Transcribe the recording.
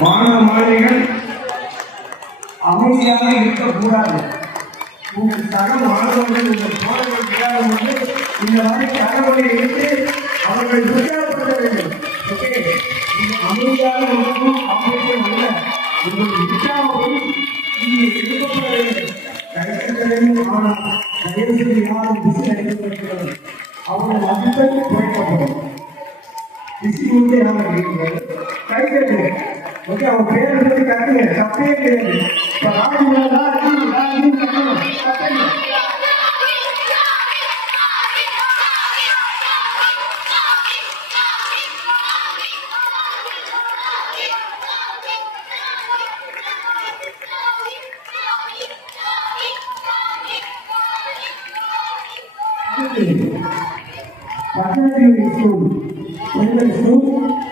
மாணவ மாணவிகள் அமைதியாக இருக்கக்கூடாது. உங்கள் சக மாணவர்கள் இந்த போராட்டம் விளையாடும் போது இந்த மாதிரி தகவலை எடுத்து அவர்கள் உற்சாகப்படுத்த வேண்டும். அமைதியாக இருக்கும் அவசியம் அல்ல, உங்கள் உற்சாகம் இங்கே எடுக்கப்பட வேண்டும். ஆனால் தயவு செய்து யாரும் பிசி அளிக்கப்பட்டிருக்கிறது அவர்கள் மதிப்பை குறைக்கப்படும். பிசி வந்து யாரும் இருக்கிறது கைத்தட்டு. ஓகே, அவன் பேர் எடுத்து கட்டுங்க, தப்பே கிடையாது. இப்போ School.